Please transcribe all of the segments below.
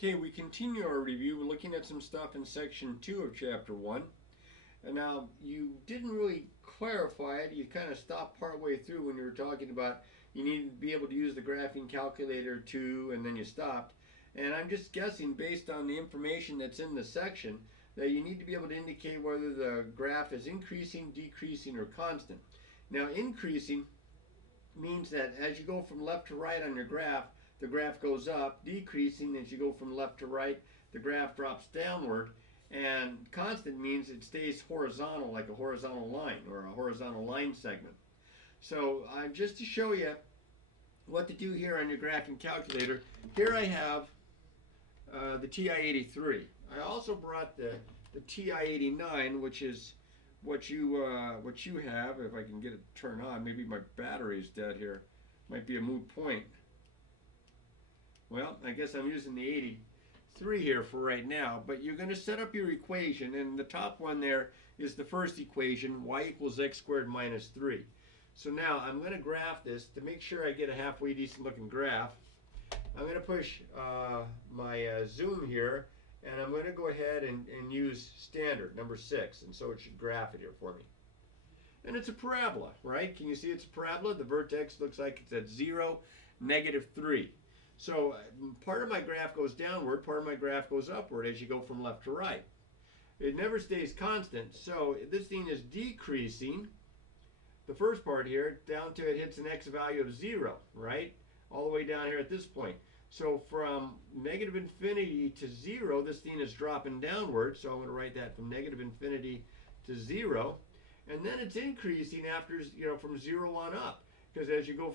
Okay, we continue our review. We're looking at some stuff in section 2 of chapter 1. And now, you didn't really clarify it. You kind of stopped partway through when you were talking about you need to be able to use the graphing calculator too, and then you stopped. And I'm just guessing, based on the information that's in the section, that you need to be able to indicate whether the graph is increasing, decreasing, or constant. Now, increasing means that as you go from left to right on your graph, the graph goes up. Decreasing, as you go from left to right, the graph drops downward. And constant means it stays horizontal, like a horizontal line or a horizontal line segment. So just to show you what to do here on your graphing calculator, here I have the TI-83. I also brought the TI-89, which is what you have. If I can get it to turn on, maybe my battery's dead here. Might be a moot point. Well, I guess I'm using the 83 here for right now, but you're going to set up your equation, and the top one there is the first equation, y equals x squared minus 3. So now I'm going to graph this to make sure I get a halfway decent looking graph. I'm going to push my zoom here, and I'm going to go ahead and use standard, number 6, and so it should graph it here for me. And it's a parabola, right? Can you see it's a parabola? The vertex looks like it's at 0, -3. So part of my graph goes downward, part of my graph goes upward as you go from left to right. It never stays constant, so this thing is decreasing, the first part here, down to it hits an x value of 0, right? All the way down here at this point. So from -infinity to 0, this thing is dropping downward, so I'm going to write that from -infinity to 0. And then it's increasing after, from 0 on up. Because as you go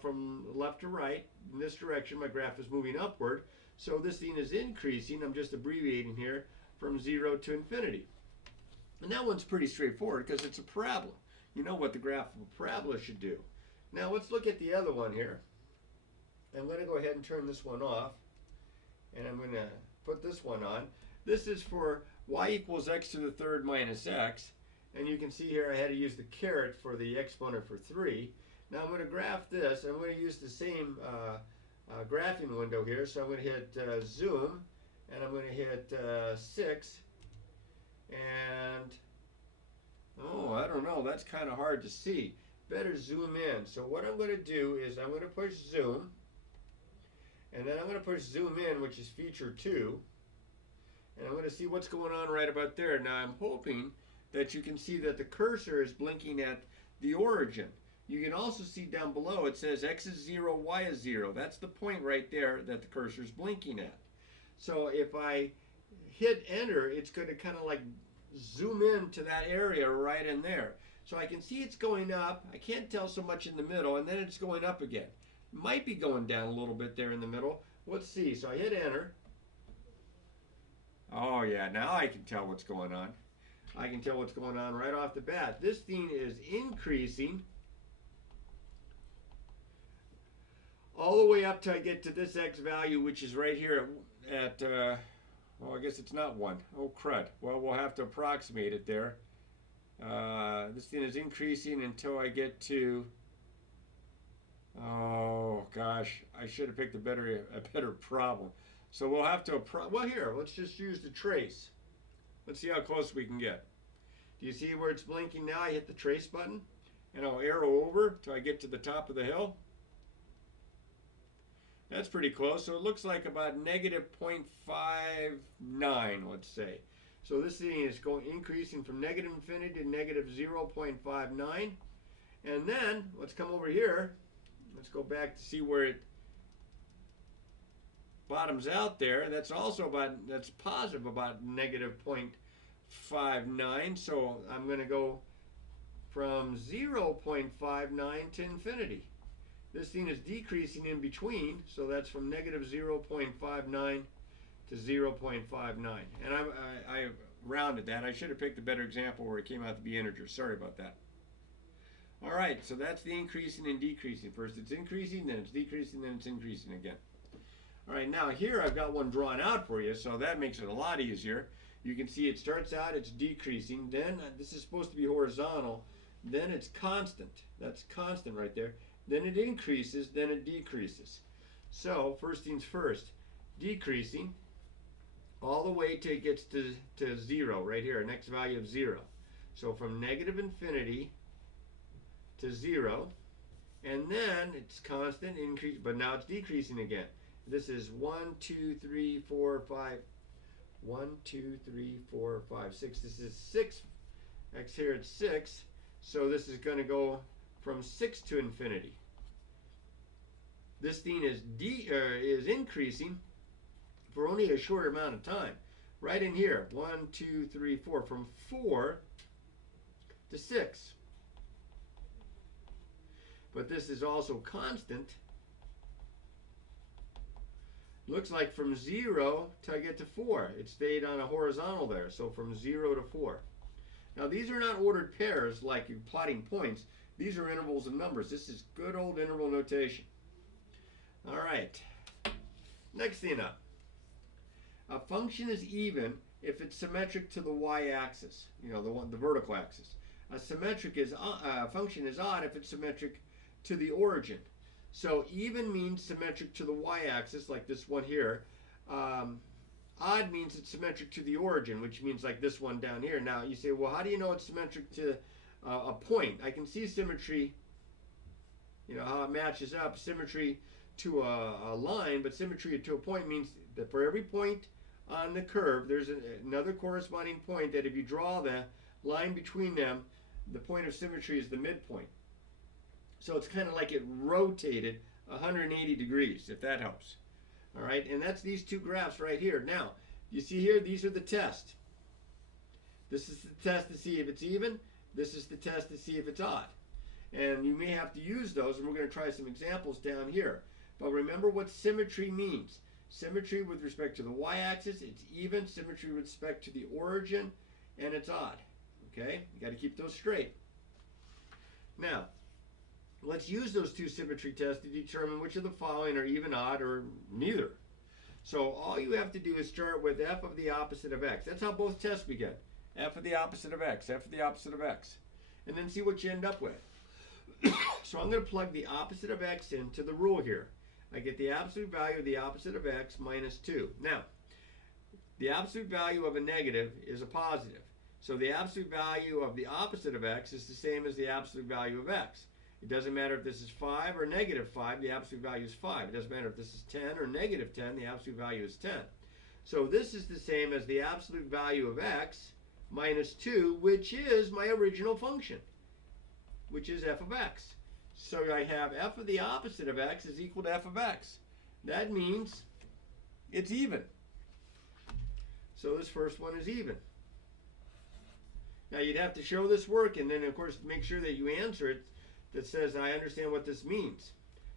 from left to right, in this direction, my graph is moving upward. So this thing is increasing, I'm just abbreviating here, from 0 to infinity. And that one's pretty straightforward because it's a parabola. You know what the graph of a parabola should do. Now let's look at the other one here. I'm going to go ahead and turn this one off. And I'm going to put this one on. This is for y equals x to the third minus x. And you can see here I had to use the caret for the exponent for 3. Now I'm going to graph this. I'm going to use the same graphing window here. So I'm going to hit zoom, and I'm going to hit 6. And, oh, I don't know. That's kind of hard to see. Better zoom in. So what I'm going to do is I'm going to push zoom. And then I'm going to push zoom in, which is feature 2. And I'm going to see what's going on right about there. Now I'm hoping that you can see that the cursor is blinking at the origin. You can also see down below it says x is 0, y is 0. That's the point right there that the cursor is blinking at. So if I hit enter, it's going to kind of like zoom in to that area right in there. So I can see it's going up. I can't tell so much in the middle, and then it's going up again. Might be going down a little bit there in the middle. Let's see. So I hit enter. Oh yeah, now I can tell what's going on. I can tell what's going on right off the bat. This thing is increasing all the way up till I get to this x value, which is right here at well, I guess it's not 1. Oh, crud. Well, we'll have to approximate it there. This thing is increasing until I get to, oh, gosh, I should have picked a better problem. So we'll have to, well, here, let's just use the trace. Let's see how close we can get. Do you see where it's blinking now? I hit the trace button, and I'll arrow over till I get to the top of the hill. That's pretty close. So it looks like about -0.59, let's say. So this thing is increasing from -infinity to -0.59. And then, let's come over here. Let's go back to see where it bottoms out there. That's also that's positive about -0.59. So I'm going to go from 0.59 to infinity. This thing is decreasing in between, so that's from -0.59 to 0.59. And I rounded that. I should have picked a better example where it came out to be integers. Sorry about that. All right, so that's the increasing and decreasing. First it's increasing, then it's decreasing, then it's increasing again. All right, now here I've got one drawn out for you, so that makes it a lot easier. You can see it starts out, it's decreasing, then this is supposed to be horizontal, then it's constant. That's constant right there. Then it increases, then it decreases. So first things first, decreasing all the way till it gets to 0 right here, next value of 0. So from negative infinity to 0, and then it's constant increase, but now it's decreasing again. This is 1, 2, 3, 4, 5. 1, 2, 3, 4, 5, 6. This is 6. X here it's 6. So this is going to go from 6 to infinity. This thing is increasing for only a short amount of time. Right in here, 1, 2, 3, 4, from 4 to 6. But this is also constant. Looks like from 0 till I get to 4. It stayed on a horizontal there, so from 0 to 4. Now these are not ordered pairs like you're plotting points. These are intervals of numbers. This is good old interval notation. All right. Next thing up. A function is even if it's symmetric to the y-axis, you know, the vertical axis. A function is odd if it's symmetric to the origin. So even means symmetric to the y-axis, like this one here. Odd means it's symmetric to the origin, which means like this one down here. Now you say, well, how do you know it's symmetric to a point? I can see symmetry, you know, how it matches up. Symmetry to a line, but symmetry to a point means that for every point on the curve, there's another corresponding point that if you draw the line between them, the point of symmetry is the midpoint. So it's kind of like it rotated 180 degrees, if that helps. All right, and that's these two graphs right here. Now, you see here, these are the test. This is the test to see if it's even. This is the test to see if it's odd. And you may have to use those, and we're going to try some examples down here. But remember what symmetry means. Symmetry with respect to the y-axis, it's even. Symmetry with respect to the origin, and it's odd. Okay, you got to keep those straight. Now, let's use those two symmetry tests to determine which of the following are even, odd, or neither. So all you have to do is start with f of the opposite of x. That's how both tests begin. F of the opposite of x, f of the opposite of x. And then see what you end up with. So I'm going to plug the opposite of x into the rule here. I get the absolute value of the opposite of x minus 2. Now, the absolute value of a negative is a positive. So the absolute value of the opposite of x is the same as the absolute value of x. It doesn't matter if this is 5 or negative 5, the absolute value is 5. It doesn't matter if this is 10 or negative 10, the absolute value is 10. So this is the same as the absolute value of x minus 2, which is my original function, which is f of x. So I have f of the opposite of x is equal to f of x. That means it's even. So this first one is even. Now you'd have to show this work and then of course make sure that you answer it that says I understand what this means.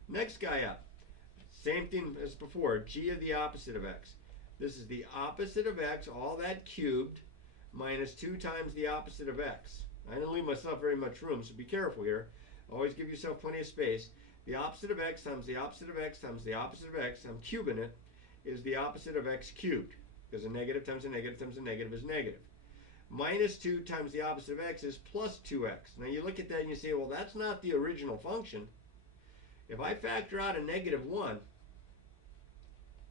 Next guy up. Same thing as before, g of the opposite of x. This is the opposite of x, all that cubed, minus 2 times the opposite of x. I didn't leave myself very much room, so be careful here. Always give yourself plenty of space. The opposite of x times the opposite of x times the opposite of x, I'm cubing it, is the opposite of x cubed. Because a negative times a negative times a negative is negative. Minus 2 times the opposite of x is plus 2x. Now you look at that and you say, well, that's not the original function. If I factor out a negative 1,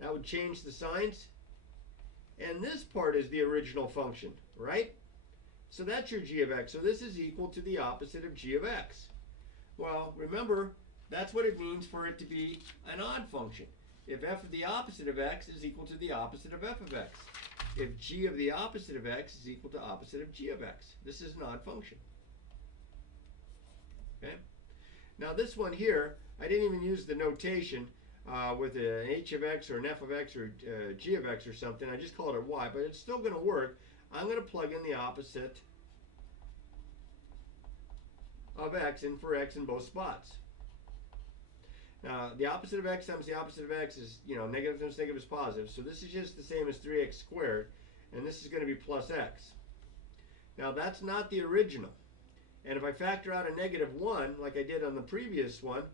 that would change the signs. And this part is the original function, right? So that's your g of x. So this is equal to the opposite of g of x. Well, remember, that's what it means for it to be an odd function. If f of the opposite of x is equal to the opposite of f of x. If g of the opposite of x is equal to opposite of g of x. This is an odd function. Okay? Now this one here, I didn't even use the notation with an h of x or an f of x or g of x or something. I just called it y, but it's still going to work. I'm going to plug in the opposite of x in for x in both spots. Now, the opposite of x times the opposite of x is, you know, negative times negative is positive. So this is just the same as 3x squared, and this is going to be plus x. Now, that's not the original. And if I factor out a negative 1, like I did on the previous one,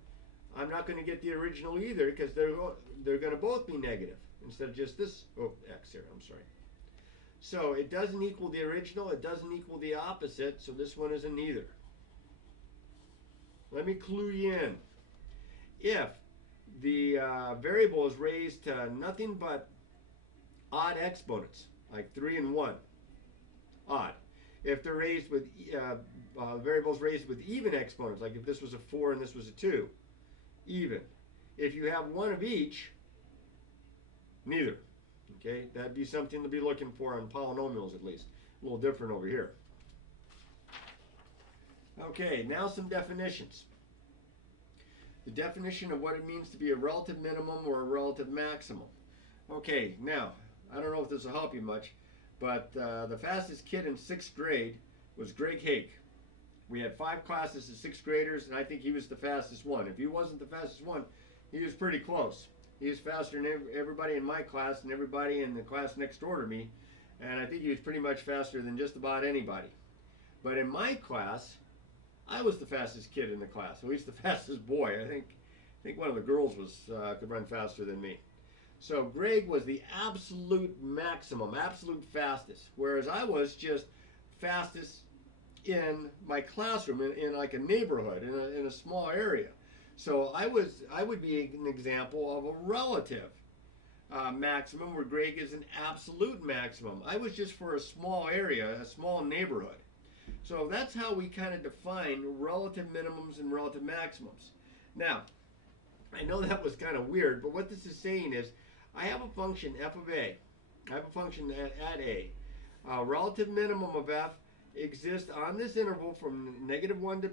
I'm not going to get the original either, because they're going to both be negative, instead of just this, oh, x here, I'm sorry. So it doesn't equal the original, it doesn't equal the opposite, so this one isn't either. Let me clue you in. If the variable is raised to nothing but odd exponents, like 3 and 1, odd. If they're raised with variables raised with even exponents, like if this was a 4 and this was a 2, even. If you have one of each, neither. Okay, that'd be something to be looking for on polynomials at least. A little different over here. Okay, now some definitions. The definition of what it means to be a relative minimum or a relative maximum. Okay, now, I don't know if this will help you much, but the fastest kid in 6th grade was Greg Hake. We had 5 classes of 6th graders, and I think he was the fastest one. If he wasn't the fastest one, he was pretty close. He was faster than everybody in my class and everybody in the class next door to me, and I think he was pretty much faster than just about anybody. But in my class, I was the fastest kid in the class, at least the fastest boy. I think one of the girls could run faster than me. So Greg was the absolute maximum, absolute fastest, whereas I was just fastest in my classroom, in like a neighborhood, in a small area. So I would be an example of a relative maximum, where Greg is an absolute maximum. I was just for a small area, a small neighborhood. So that's how we kind of define relative minimums and relative maximums. Now, I know that was kind of weird, but what this is saying is I have a function f of a. I have a function at a. Relative minimum of f exists on this interval from -1 to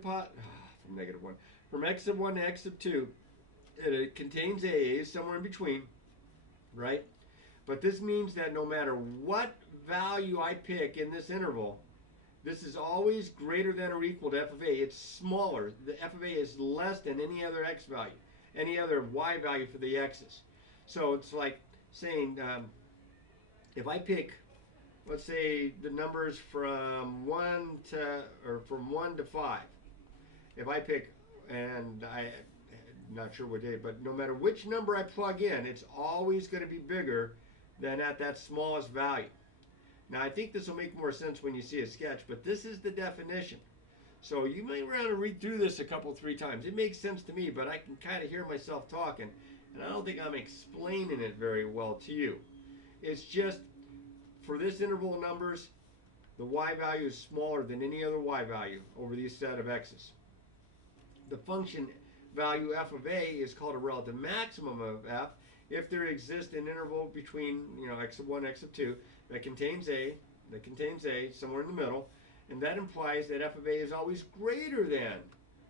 from x of 1 to x of 2. It contains a somewhere in between, right? But this means that no matter what value I pick in this interval, this is always greater than or equal to f of a. It's smaller. The f of a is less than any other x value, any other y value for the x's. So it's like saying if I pick, let's say, the numbers from 1 to 5. If I pick, and I'm not sure what day, but no matter which number I plug in, it's always going to be bigger than at that smallest value. Now, I think this will make more sense when you see a sketch, but this is the definition. So you may want to read through this a couple, 3 times. It makes sense to me, but I can kind of hear myself talking, and I don't think I'm explaining it very well to you. It's just, for this interval of numbers, the y value is smaller than any other y value over these set of x's. The function value f of a is called a relative maximum of f if there exists an interval between, x of 1, x of 2, that contains a somewhere in the middle, and that implies that f of a is always greater than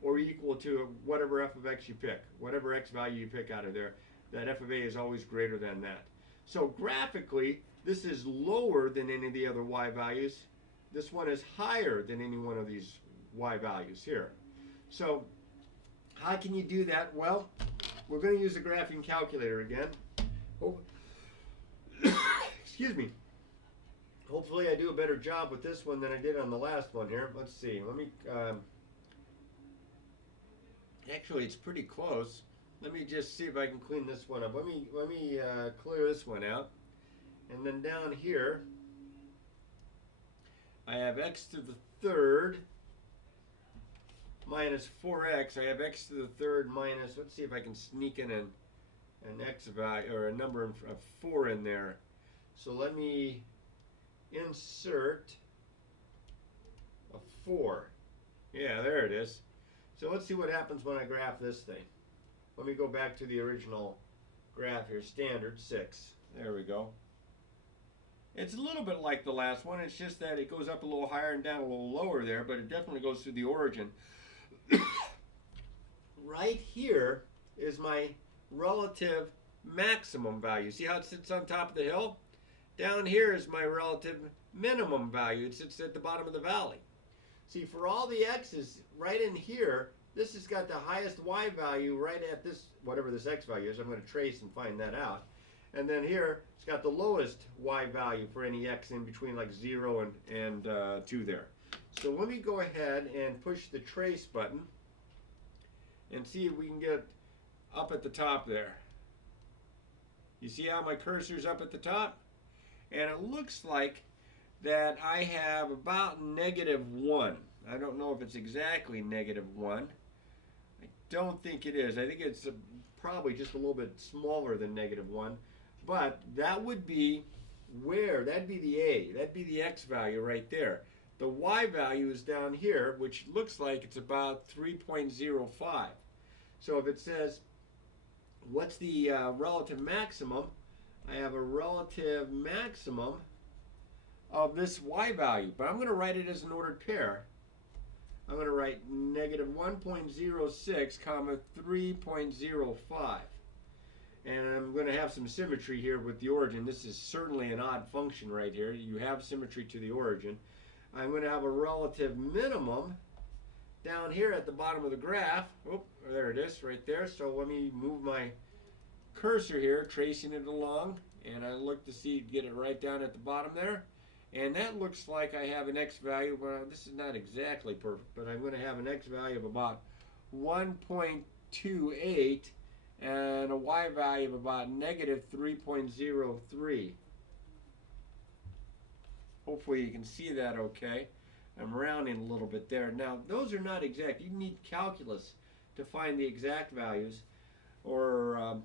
or equal to whatever f of x you pick, whatever x value you pick out of there, that f of a is always greater than that. So graphically, this is lower than any of the other y values. This one is higher than any one of these y values here. So how can you do that? Well, we're going to use the graphing calculator again. Oh, excuse me. Hopefully I do a better job with this one than I did on the last one here. Let's see. Let me, actually it's pretty close. Let me just see if I can clean this one up. Let me clear this one out. And then down here, I have x to the third minus 4x. I have x to the third minus, let's see if I can sneak in an x value, or a number of 4 in there. So let me insert a 4. Yeah, there it is. So let's see what happens when I graph this thing. Let me go back to the original graph here, standard 6. There we go. It's a little bit like the last one. It's just that it goes up a little higher and down a little lower there, but it definitely goes through the origin. Right here is my relative maximum value. See how it sits on top of the hill? Down here is my relative minimum value. It sits at the bottom of the valley. See, for all the x's right in here, this has got the highest y value right at this, whatever this x value is. I'm going to trace and find that out. And then here, it's got the lowest y value for any x in between, like 0 and 2 there. So let me go ahead and push the trace button and see if we can get up at the top there. You see how my cursor's up at the top? And it looks like that I have about -1. I don't know if it's exactly -1. I don't think it is. I think it's probably just a little bit smaller than -1, but that would be that'd be the A, that'd be the X value right there. The Y value is down here, which looks like it's about 3.05. So if it says, what's the relative maximum? I have a relative maximum of this Y value, but I'm going to write it as an ordered pair. I'm going to write -1.06 comma 3.05. And I'm going to have some symmetry here with the origin. This is certainly an odd function right here. You have symmetry to the origin. I'm going to have a relative minimum down here at the bottom of the graph. Oh, there it is right there. So let me move my cursor here, tracing it along, and I look to see, get it right down at the bottom there. And that looks like I have an X value. Well, this is not exactly perfect, but I'm going to have an X value of about 1.28 and a Y value of about -3.03. Hopefully you can see that okay. I'm rounding a little bit there. Now, those are not exact. You need calculus to find the exact values, or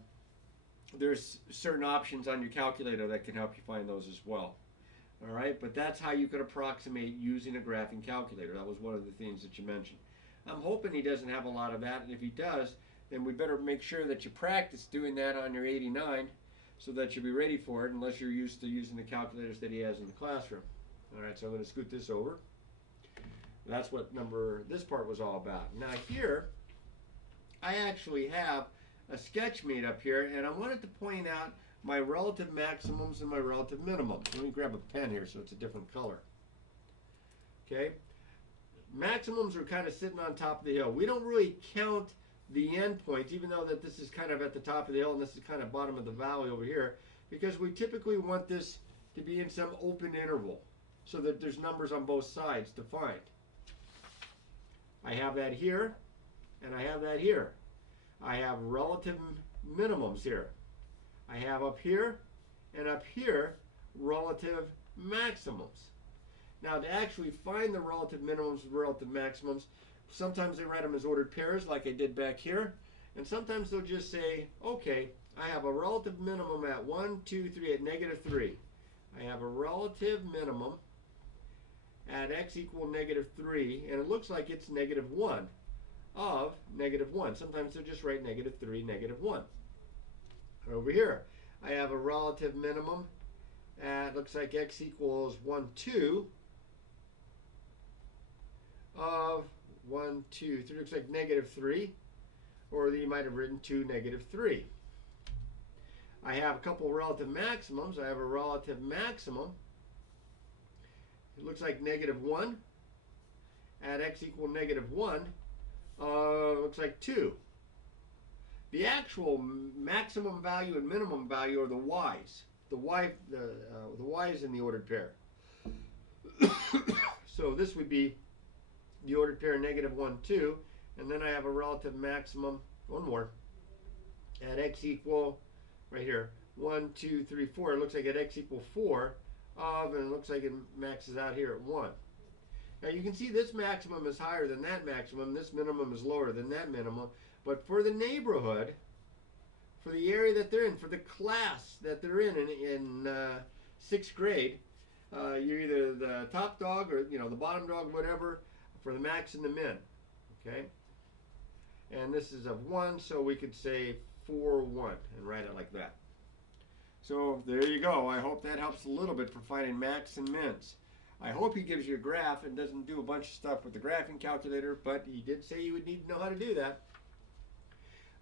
there's certain options on your calculator that can help you find those as well. All right, but that's how you could approximate using a graphing calculator. That was one of the things that you mentioned. I'm hoping he doesn't have a lot of that, and if he does, then we better make sure that you practice doing that on your 89 so that you'll be ready for it, unless you're used to using the calculators that he has in the classroom. All right, so I'm going to scoot this over. That's what this part was all about. Now here, I actually have a sketch made up here, and I wanted to point out my relative maximums and my relative minimums. Let me grab a pen here so it's a different color. Okay, maximums are kind of sitting on top of the hill. We don't really count the endpoints, even though that this is kind of at the top of the hill and this is kind of bottom of the valley over here, because we typically want this to be in some open interval so that there's numbers on both sides to find. I have that here, and I have that here. I have relative minimums here. I have up here and up here relative maximums. Now, to actually find the relative minimums and relative maximums, sometimes they write them as ordered pairs like I did back here, and sometimes they'll just say, okay, I have a relative minimum at 1, 2, 3 at -3. I have a relative minimum at x equal -3, and it looks like it's -1 of -1. Sometimes they'll just write -3, -1. Over here, I have a relative minimum at, looks like x equals 1, 2 of 1, 2, 3, looks like -3, or you might have written 2, -3. I have a couple relative maximums. I have a relative maximum. It looks like -1 at x equal -1. Looks like 2. The actual maximum value and minimum value are the y's. The y is in the ordered pair. So this would be the ordered pair -1, 2, and then I have a relative maximum, one more, at x equal, right here, 1, 2, 3, 4. It looks like at x equal 4 of, and it looks like it maxes out here at 1. Now you can see this maximum is higher than that maximum, this minimum is lower than that minimum, but for the neighborhood, for the area that they're in, for the class that they're in 6th grade, you're either the top dog or the bottom dog, whatever, for the max and the min, okay? And this is of 1, so we could say 4, 1, and write it like that. So there you go. I hope that helps a little bit for finding max and mins. I hope he gives you a graph and doesn't do a bunch of stuff with the graphing calculator, but he did say you would need to know how to do that.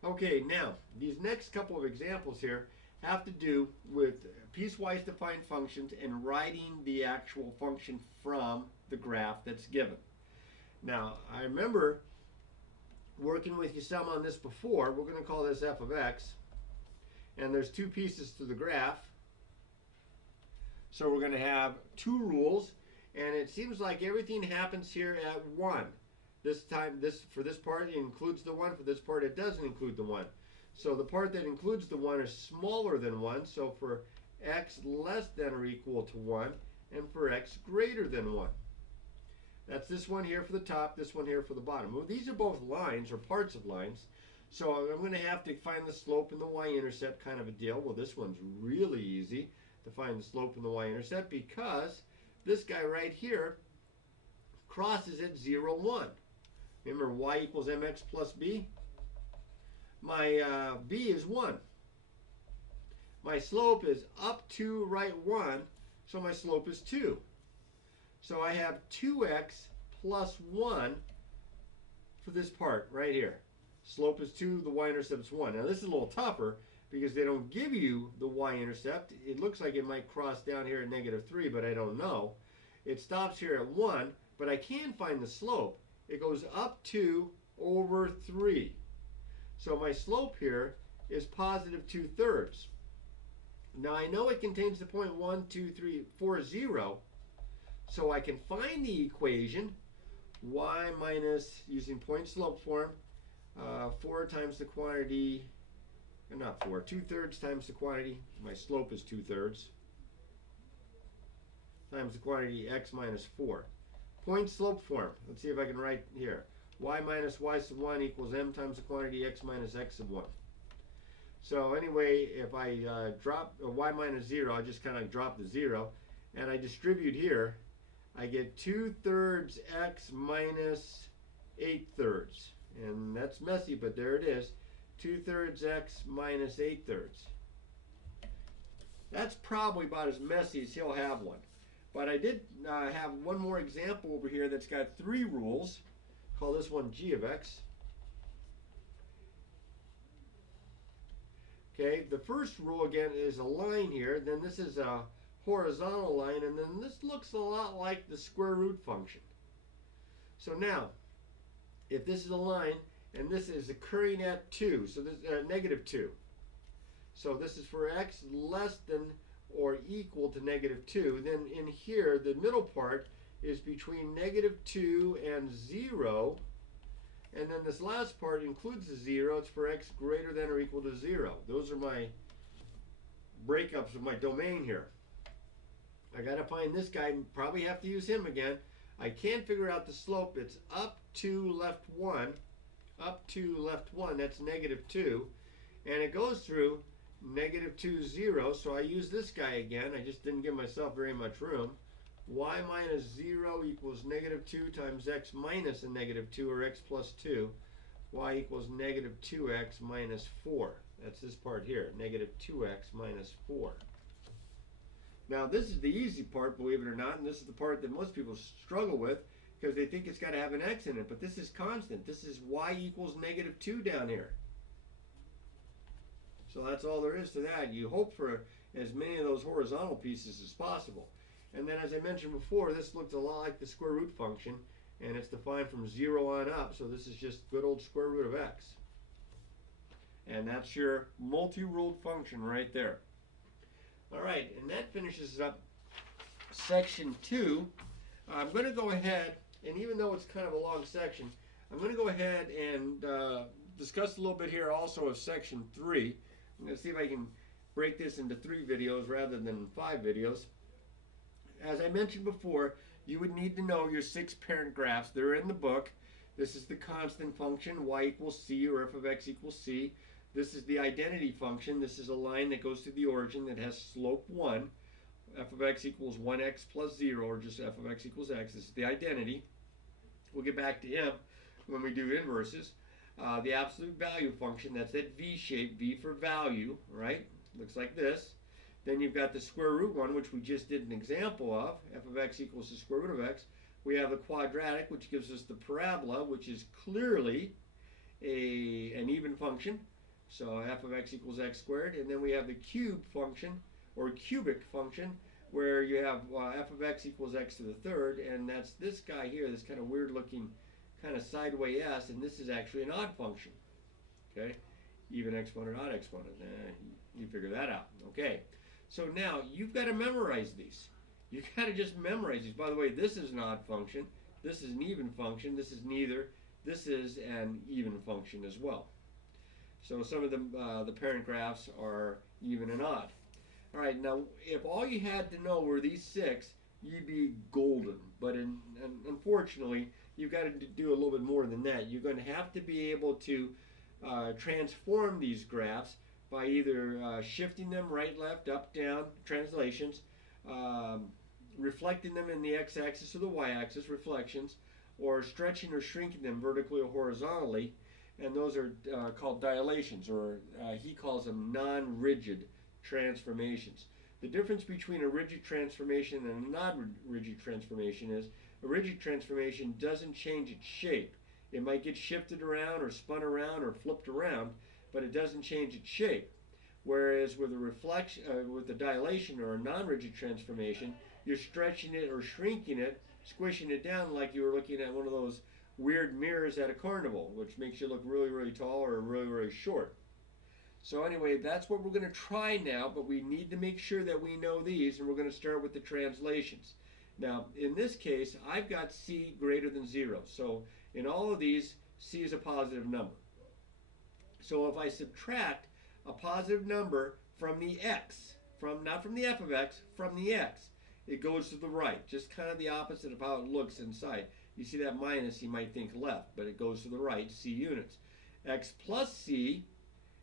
Okay, now, these next couple of examples here have to do with piecewise defined functions and writing the actual function from the graph that's given. Now, I remember working with you some on this before. We're going to call this f of x, and there's two pieces to the graph. So we're going to have two rules, and it seems like everything happens here at 1. This time, for this part, it includes the 1. For this part, it doesn't include the 1. So the part that includes the 1 is smaller than 1. So for x less than or equal to 1, and for x greater than 1. That's this one here for the top, this one here for the bottom. Well, these are both lines or parts of lines. So I'm going to have to find the slope and the y-intercept kind of a deal. Well, this one's really easy to find the slope and the y-intercept because this guy right here crosses at 0, 1. Remember, y equals mx plus b? My b is 1. My slope is up to right 1, so my slope is 2. So I have 2x plus 1 for this part right here. Slope is 2, the y-intercept is 1. Now this is a little tougher because they don't give you the y-intercept. It looks like it might cross down here at -3, but I don't know. It stops here at 1, but I can find the slope. It goes up 2 over 3. So my slope here is positive 2/3. Now I know it contains the point 1, 2, 3, 4, 0. So I can find the equation y minus, using point slope form, 4 times the quantity, not 4, 2/3 times the quantity, my slope is 2/3, times the quantity x minus 4. Point slope form, let's see if I can write here. Y minus y sub 1 equals m times the quantity x minus x sub 1. So anyway, if I drop y minus 0, I just kind of drop the 0, and I distribute here, I get 2/3 x minus 8/3. And that's messy, but there it is. 2/3 x minus 8/3. That's probably about as messy as he'll have one. But I did have one more example over here that's got 3 rules. Call this one g of x. Okay, the first rule again is a line here, then this is a horizontal line, and then this looks a lot like the square root function. So now, if this is a line, and this is occurring at 2, so this is -2. So this is for x less than or equal to -2. Then in here, the middle part is between -2 and 0. And then this last part includes the 0. It's for x greater than or equal to 0. Those are my breakups of my domain here. I got to find this guy, probably have to use him again. I can't figure out the slope. It's up to left 1. Up to left 1, that's -2. And it goes through -2, 0. So I use this guy again. I just didn't give myself very much room. Y minus 0 equals -2 times x minus a -2, or x plus 2. Y equals -2x minus 4. That's this part here, -2x minus 4. Now this is the easy part, believe it or not, and this is the part that most people struggle with because they think it's got to have an x in it, but this is constant. This is y equals -2 down here. So that's all there is to that. You hope for as many of those horizontal pieces as possible. And then, as I mentioned before, this looks a lot like the square root function, and it's defined from 0 on up, so this is just good old square root of x. And that's your multi-ruled function right there. All right, and that finishes up section 2. I'm going to go ahead, and even though it's kind of a long section, I'm going to go ahead and discuss a little bit here also of section 3. I'm going to see if I can break this into 3 videos rather than 5 videos. As I mentioned before, you would need to know your 6 parent graphs. They're in the book. This is the constant function, y equals c, or f of x equals c. This is the identity function. This is a line that goes to the origin that has slope 1. F of x equals 1x plus 0, or just f of x equals x. This is the identity. We'll get back to him when we do inverses. The absolute value function, that's that v shape, v for value, right? Looks like this. Then you've got the square root one, which we just did an example of. F of x equals the square root of x. We have the quadratic, which gives us the parabola, which is clearly an even function. So f of x equals x squared. And then we have the cube function, or cubic function, where you have f of x equals x to the third. And that's this guy here, this kind of weird looking kind of sideways s. And this is actually an odd function. Okay? Even exponent, odd exponent. You figure that out. Okay. So now you've got to memorize these. You've got to just memorize these. By the way, this is an odd function. This is an even function. This is neither. This is an even function as well. So some of them, the parent graphs are even and odd. All right, now if all you had to know were these 6, you'd be golden. But unfortunately, you've got to do a little bit more than that. You're going to have to be able to transform these graphs by either shifting them right, left, up, down, translations, reflecting them in the x-axis or the y-axis, reflections, or stretching or shrinking them vertically or horizontally, and those are called dilations, or he calls them non-rigid transformations. The difference between a rigid transformation and a non-rigid transformation is a rigid transformation doesn't change its shape. It might get shifted around or spun around or flipped around, but it doesn't change its shape. Whereas with a reflection, with a dilation or a non-rigid transformation, you're stretching it or shrinking it, squishing it down like you were looking at one of those weird mirrors at a carnival, which makes you look really, really tall or really, really short. So anyway, that's what we're going to try now, but we need to make sure that we know these, and we're going to start with the translations. Now, in this case, I've got c greater than 0. So in all of these, c is a positive number. So if I subtract a positive number from the x, not from the f of x, from the x, it goes to the right, just kind of the opposite of how it looks inside. You see that minus, you might think left, but it goes to the right, c units. X plus c,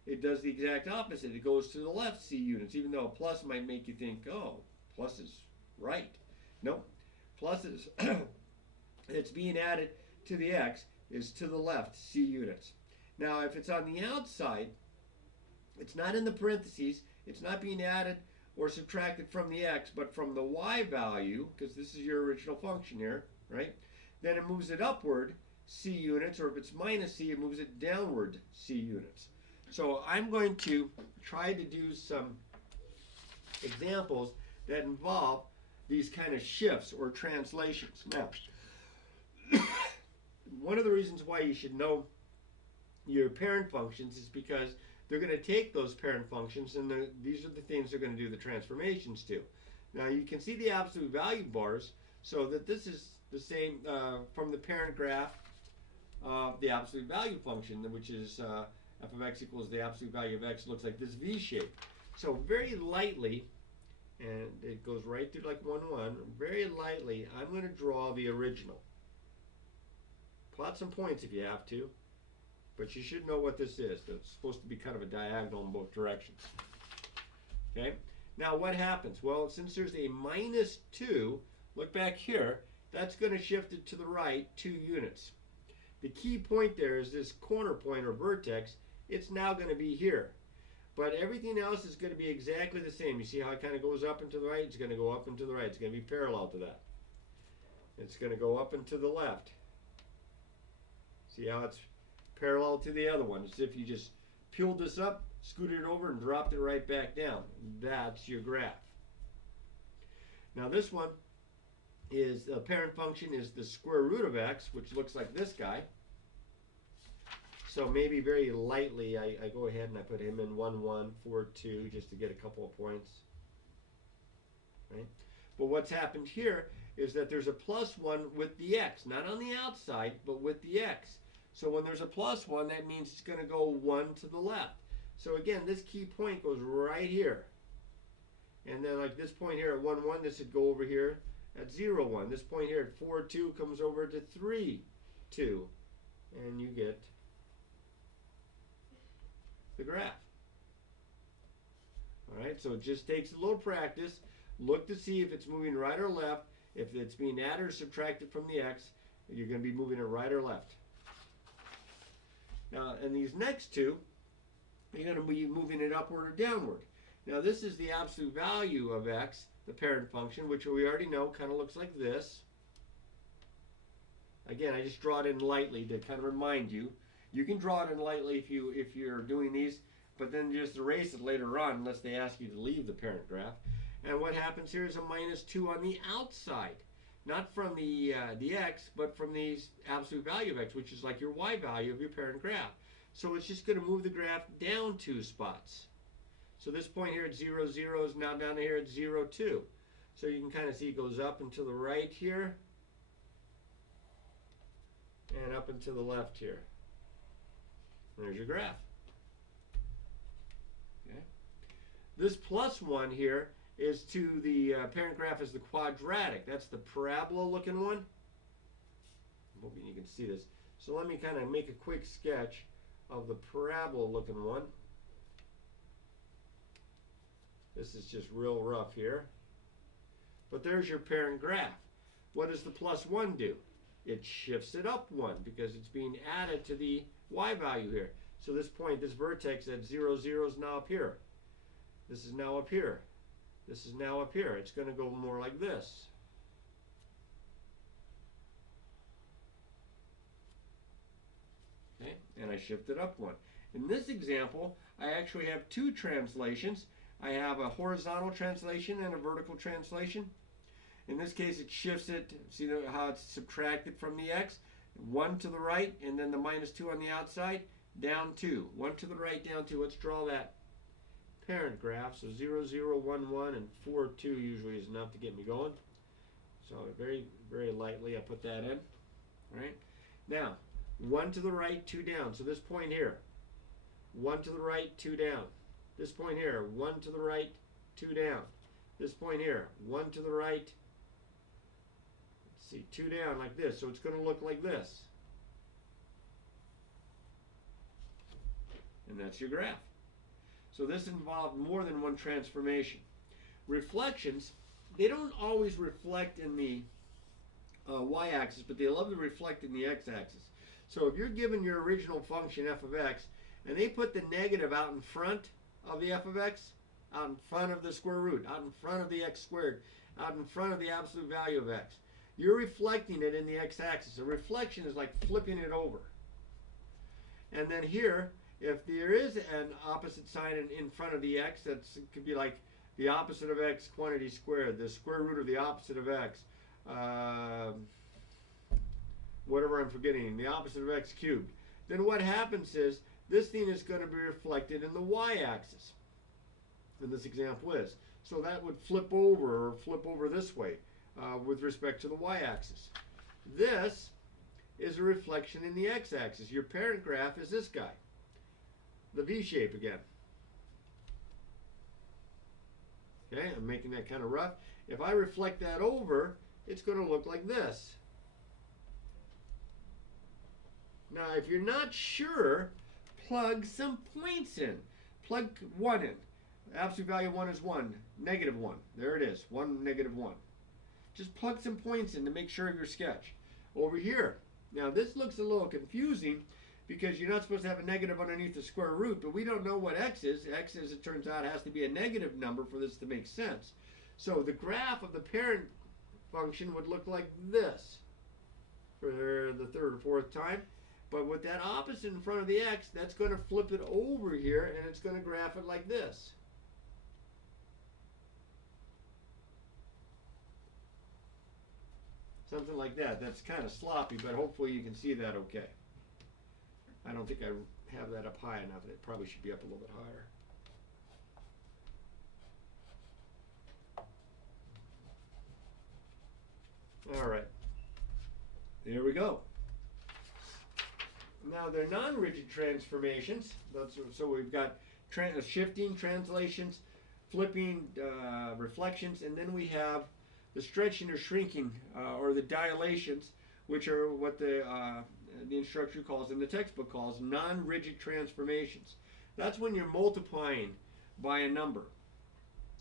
it does the exact opposite. It goes to the left, c units, even though a plus might make you think, oh, plus is right. Nope. Plus is, it's being added to the x, is to the left, c units. Now, if it's on the outside, it's not in the parentheses, it's not being added or subtracted from the x, but from the y value, because this is your original function here, right? Then it moves it upward, c units, or if it's minus c, it moves it downward, c units. So I'm going to try to do some examples that involve these kind of shifts or translations. Now, one of the reasons why you should know your parent functions is because they're going to take those parent functions, and these are the things they're going to do the transformations to. Now you can see the absolute value bars, so that this is the same from the parent graph of the absolute value function, which is f of x equals the absolute value of x, looks like this V shape. So very lightly, and it goes right through like 1, 1, very lightly, I'm going to draw the original. Plot some points if you have to. But you should know what this is. It's supposed to be kind of a diagonal in both directions. Okay? Now what happens? Well, since there's a minus 2, look back here, that's going to shift it to the right 2 units. The key point there is this corner point or vertex. It's now going to be here. But everything else is going to be exactly the same. You see how it kind of goes up and to the right? It's going to go up and to the right. It's going to be parallel to that. It's going to go up and to the left. See how it's parallel to the other one. It's as if you just peeled this up, scooted it over, and dropped it right back down. That's your graph. Now this one is, the parent function is the square root of x, which looks like this guy. So maybe very lightly, I go ahead and I put him in 1, 1, 4, 2, just to get a couple of points. Right? But what's happened here is that there's a plus 1 with the x, not on the outside, but with the x. So when there's a plus 1, that means it's going to go 1 to the left. So again, this key point goes right here. And then like this point here at 1, 1, this would go over here at 0, 1. This point here at 4, 2 comes over to 3, 2. And you get the graph. Alright, so it just takes a little practice. Look to see if it's moving right or left. If it's being added or subtracted from the x, you're going to be moving it right or left. Now, in these next two, you're going to be moving it upward or downward. Now, this is the absolute value of x, the parent function, which we already know kind of looks like this. Again, I just draw it in lightly to kind of remind you. You can draw it in lightly if you're doing these, but then just erase it later on unless they ask you to leave the parent graph. And what happens here is a minus 2 on the outside. Not from the x, but from the absolute value of x, which is like your y value of your parent graph. So it's just going to move the graph down 2 spots. So this point here at 0, 0 is now down here at 0, 2. So you can kind of see it goes up and to the right here, and up and to the left here. There's your graph. Okay. This plus 1 here is to the parent graph is the quadratic. That's the parabola looking one. I'm hoping you can see this. So let me kind of make a quick sketch of the parabola looking one. This is just real rough here. But there's your parent graph. What does the plus 1 do? It shifts it up 1 because it's being added to the y value here. So this point, this vertex at 0, 0 is now up here. This is now up here. This is now up here. It's going to go more like this. Okay, and I shifted up 1. In this example, I actually have two translations. I have a horizontal translation and a vertical translation. In this case, it shifts it. See how it's subtracted from the x? 1 to the right, and then the minus 2 on the outside, down 2. 1 to the right, down 2. Let's draw that parent graph. So 0, 0, 1, 1, and 4, 2 usually is enough to get me going. So very, very lightly I put that in. All right. Now, 1 to the right, 2 down. So this point here, 1 to the right, 2 down. This point here, 1 to the right, 2 down. This point here, 1 to the right, let's see, 2 down like this. So it's going to look like this. And that's your graph. So this involved more than one transformation. Reflections, they don't always reflect in the y-axis, but they love to reflect in the x-axis. So if you're given your original function f of x, and they put the negative out in front of the f of x, out in front of the square root, out in front of the x squared, out in front of the absolute value of x, you're reflecting it in the x-axis. A reflection is like flipping it over. And then here, if there is an opposite sign in front of the x, it could be like the opposite of x quantity squared, the square root of the opposite of x, whatever I'm forgetting, the opposite of x cubed. Then what happens is this thing is going to be reflected in the y-axis. And this example is. So that would flip over or flip over this way with respect to the y-axis. This is a reflection in the x-axis. Your parent graph is this guy, the V shape again. Okay, I'm making that kind of rough. If I reflect that over, it's going to look like this. Now, if you're not sure, plug some points in. Plug 1 in. Absolute value of 1 is 1. Negative 1. There it is. 1, negative 1. Just plug some points in to make sure of your sketch. Over here. Now, this looks a little confusing because you're not supposed to have a negative underneath the square root, but we don't know what x is. X, as it turns out, has to be a negative number for this to make sense. So the graph of the parent function would look like this for the third or fourth time. But with that opposite in front of the x, that's going to flip it over here, and it's going to graph it like this. Something like that. That's kind of sloppy, but hopefully you can see that okay. I don't think I have that up high enough. It probably should be up a little bit higher. All right. There we go. Now they're non-rigid transformations. So we've got shifting, translations, flipping, reflections, and then we have the stretching or shrinking or the dilations, which are what the instructor calls, in the textbook calls, non-rigid transformations. That's when you're multiplying by a number.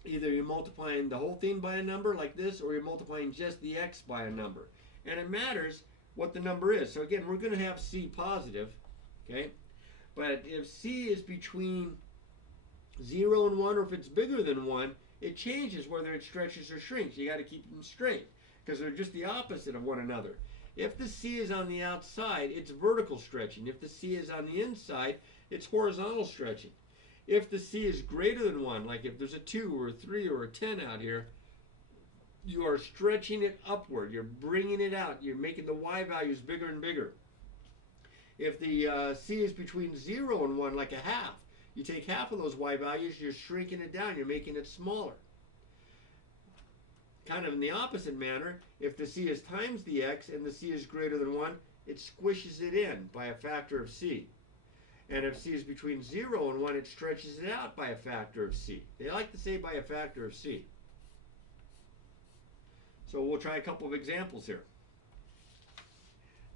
Either you're multiplying the whole thing by a number like this, or you're multiplying just the x by a number. And it matters what the number is. So again, we're going to have c positive, okay? But if c is between 0 and 1, or if it's bigger than 1, it changes whether it stretches or shrinks. You got to keep them straight because they're just the opposite of one another. If the c is on the outside, it's vertical stretching. If the c is on the inside, it's horizontal stretching. If the c is greater than 1, like if there's a 2 or a 3 or a 10 out here, you are stretching it upward. You're bringing it out. You're making the y values bigger and bigger. If the c is between 0 and 1, like a half, you take half of those y values, you're shrinking it down. You're making it smaller. Kind of in the opposite manner, if the c is times the x and the c is greater than 1, it squishes it in by a factor of c. And if c is between 0 and 1, it stretches it out by a factor of c. They like to say by a factor of c. So we'll try a couple of examples here.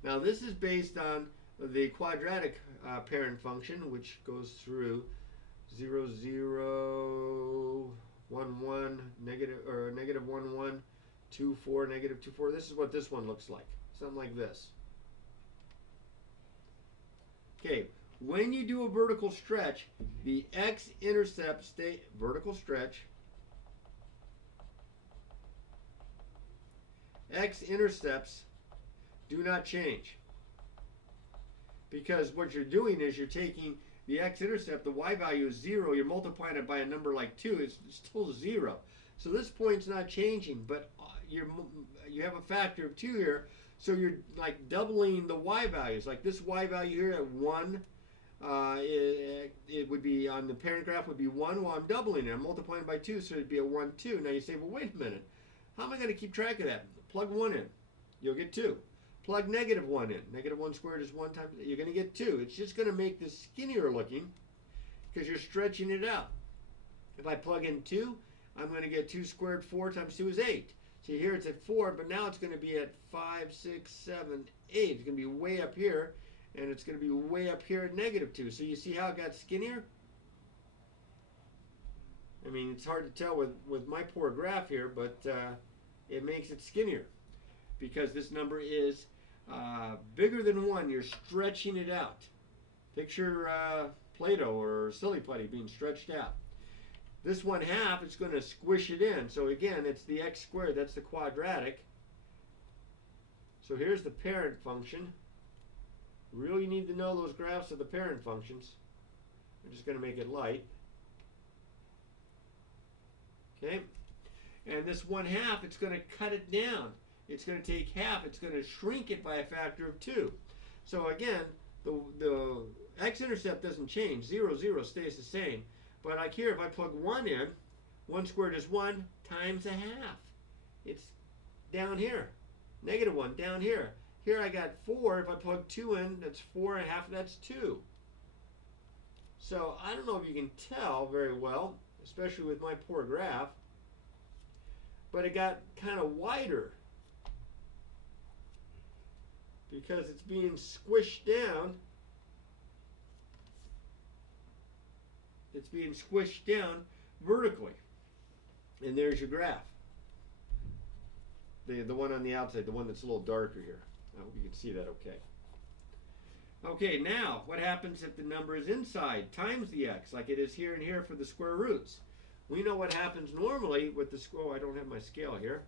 Now this is based on the quadratic parent function, which goes through 0, 0, 1, 1, negative, or negative 1, 1, 2, 4, negative 2, 4. This is what this one looks like. Something like this. Okay, when you do a vertical stretch, the x-intercept stay vertical stretch. X-intercepts do not change, because what you're doing is you're taking the x-intercept, the y value is 0, you're multiplying it by a number like 2, it's still 0. So this point's not changing, but you have a factor of 2 here, so you're like doubling the y values. Like this y value here at 1, it would be on the parent graph would be 1. Well, I'm doubling it. I'm multiplying by 2, so it'd be a 1, 2. Now you say, well, wait a minute. How am I going to keep track of that? Plug 1 in. You'll get 2. Plug negative 1 in. Negative 1 squared is 1 times. You're going to get 2. It's just going to make this skinnier looking because you're stretching it out. If I plug in 2, I'm going to get 2 squared. 4 times 2 is 8. See, here it's at 4, but now it's going to be at 5, 6, 7, 8. It's going to be way up here, and it's going to be way up here at negative 2. So you see how it got skinnier? I mean, it's hard to tell with my poor graph here, but it makes it skinnier because this number is bigger than 1. You're stretching it out. Picture Play-Doh or silly putty being stretched out. This 1/2, it's going to squish it in. So again, it's the x squared. That's the quadratic. So here's the parent function. Really need to know those graphs of the parent functions. I'm just going to make it light. Okay, and this 1/2, it's going to cut it down. It's going to take half. It's going to shrink it by a factor of 2. So again, the x-intercept doesn't change. 0, 0 stays the same. But like here, if I plug 1 in, 1 squared is 1 times a half. It's down here. Negative 1 down here. Here I got 4. If I plug 2 in, that's 4 and a half. That's 2. So I don't know if you can tell very well, especially with my poor graph, but it got kind of wider because it's being squished down. It's being squished down vertically. And there's your graph. The one on the outside, the one that's a little darker here. I hope you can see that okay. Okay, now what happens if the number is inside times the x, like it is here and here for the square roots? We know what happens normally with the square. Oh, I don't have my scale here.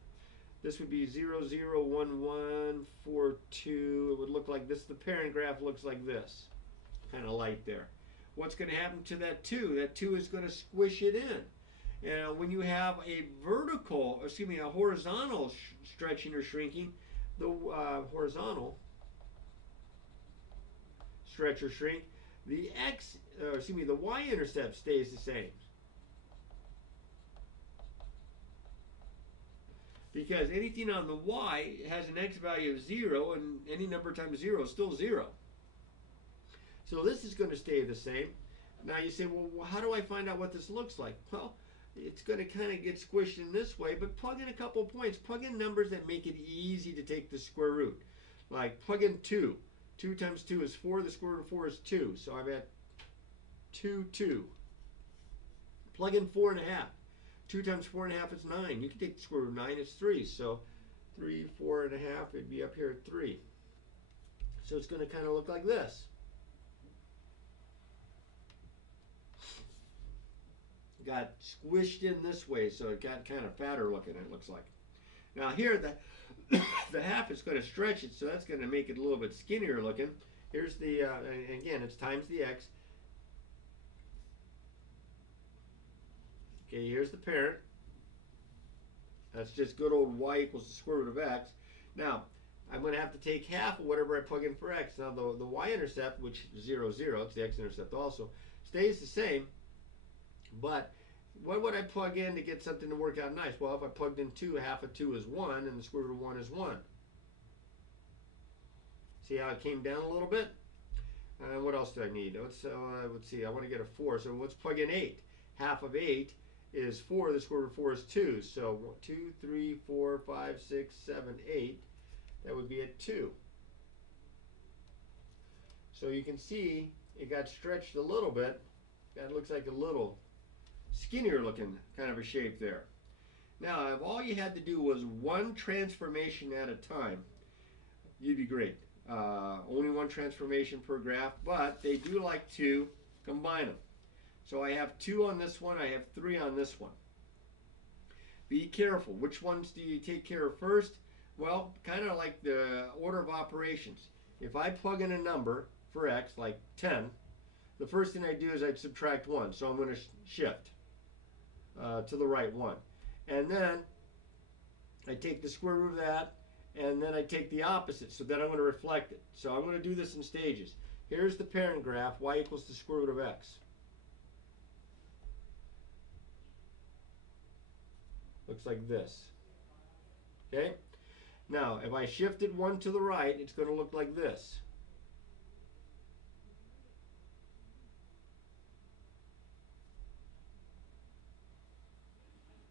This would be 0, 0, 1, 1, 4, 2. It would look like this. The parent graph looks like this. Kind of light there. What's going to happen to that 2? That 2 is going to squish it in. And when you have a a horizontal stretching or shrinking, the horizontal stretch or shrink, the y-intercept stays the same. Because anything on the y has an x value of 0, and any number times 0 is still 0. So this is going to stay the same. Now you say, well, how do I find out what this looks like? Well, it's going to kind of get squished in this way, but plug in a couple points. Plug in numbers that make it easy to take the square root. Like plug in 2. 2 times 2 is 4. The square root of 4 is 2. So I'm at 2, 2. Plug in 4 and a half. 2 times 4 and a half is 9. You can take the square root of 9, it's 3. So 3, 4 and a half, it'd be up here at 3. So it's going to kind of look like this. Got squished in this way, so it got kind of fatter looking, it looks like. Now here, the half is going to stretch it, so that's going to make it a little bit skinnier looking. Here's the, again, it's times the x. Okay, here's the parent. That's just good old y equals the square root of x. Now, I'm going to have to take half of whatever I plug in for x. Now, the y-intercept, which is 0, 0, it's the x-intercept also, stays the same. But what would I plug in to get something to work out nice? Well, if I plugged in 2, half of 2 is 1, and the square root of 1 is 1. See how it came down a little bit? What else do I need? Let's see, I want to get a 4, so let's plug in 8. Half of 8 is 4, the square root of 4 is 2. So 2, 3, 4, 5, 6, 7, 8. That would be at 2. So you can see it got stretched a little bit. That looks like a little skinnier looking kind of a shape there. Now, if all you had to do was one transformation at a time, you'd be great. Only one transformation per graph, but they do like to combine them. So I have 2 on this one, I have 3 on this one. Be careful. Which ones do you take care of first? Well, kind of like the order of operations. If I plug in a number for x, like 10, the first thing I do is I'd subtract 1. So I'm going to shift to the right 1. And then I take the square root of that, and then I take the opposite, so then I'm going to reflect it. So I'm going to do this in stages. Here's the parent graph, y equals the square root of x. Looks like this. Okay? Now, if I shifted 1 to the right, it's going to look like this.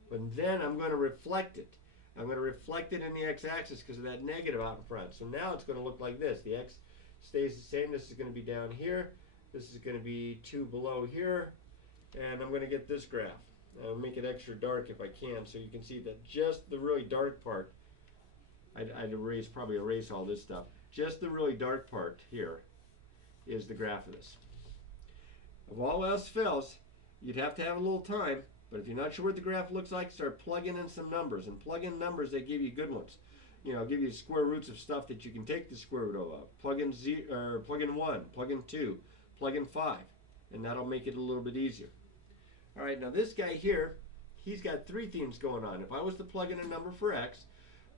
But then I'm going to reflect it. I'm going to reflect it in the x-axis because of that negative out in front. So now it's going to look like this. The x stays the same. This is going to be down here. This is going to be 2 below here. And I'm going to get this graph. I'll make it extra dark if I can so you can see that just the really dark part, I'd probably erase all this stuff. Just the really dark part here is the graph of this. If all else fails, you'd have to have a little time. But if you're not sure what the graph looks like, start plugging in some numbers. And plug in numbers that give you good ones. You know, give you square roots of stuff that you can take the square root of. Plug in 1, plug in 2, plug in 5. And that'll make it a little bit easier. All right, now this guy here, he's got 3 things going on. If I was to plug in a number for x,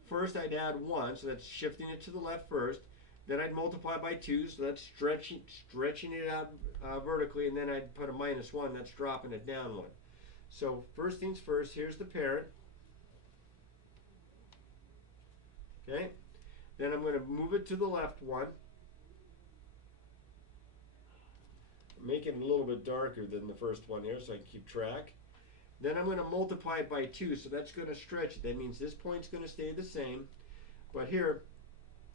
first I'd add 1, so that's shifting it to the left first. Then I'd multiply by 2, so that's stretching it out vertically. And then I'd put a -1, that's dropping it down 1. So first things first, here's the parent. Okay, then I'm going to move it to the left 1. Make it a little bit darker than the first one here so I can keep track. Then I'm going to multiply it by 2, so that's going to stretch it. That means this point's going to stay the same. But here,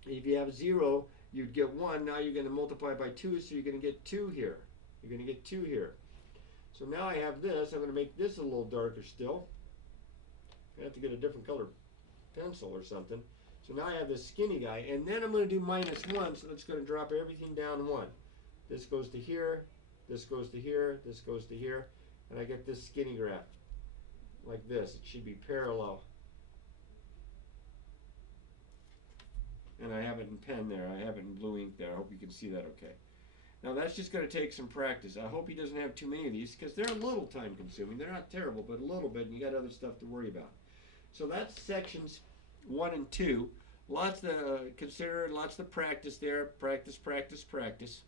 if you have 0, you'd get 1. Now you're going to multiply by 2, so you're going to get 2 here. You're going to get 2 here. So now I have this. I'm going to make this a little darker still. I have to get a different color pencil or something. So now I have this skinny guy. And then I'm going to do -1, so that's going to drop everything down 1. This goes to here. This goes to here. This goes to here. And I get this skinny graph. Like this. It should be parallel. And I have it in pen there. I have it in blue ink there. I hope you can see that okay. Now that's just going to take some practice. I hope he doesn't have too many of these because they're a little time consuming. They're not terrible, but a little bit, and you got other stuff to worry about. So that's sections 1 and 2. Lots to consider, lots to practice there. Practice, practice, practice.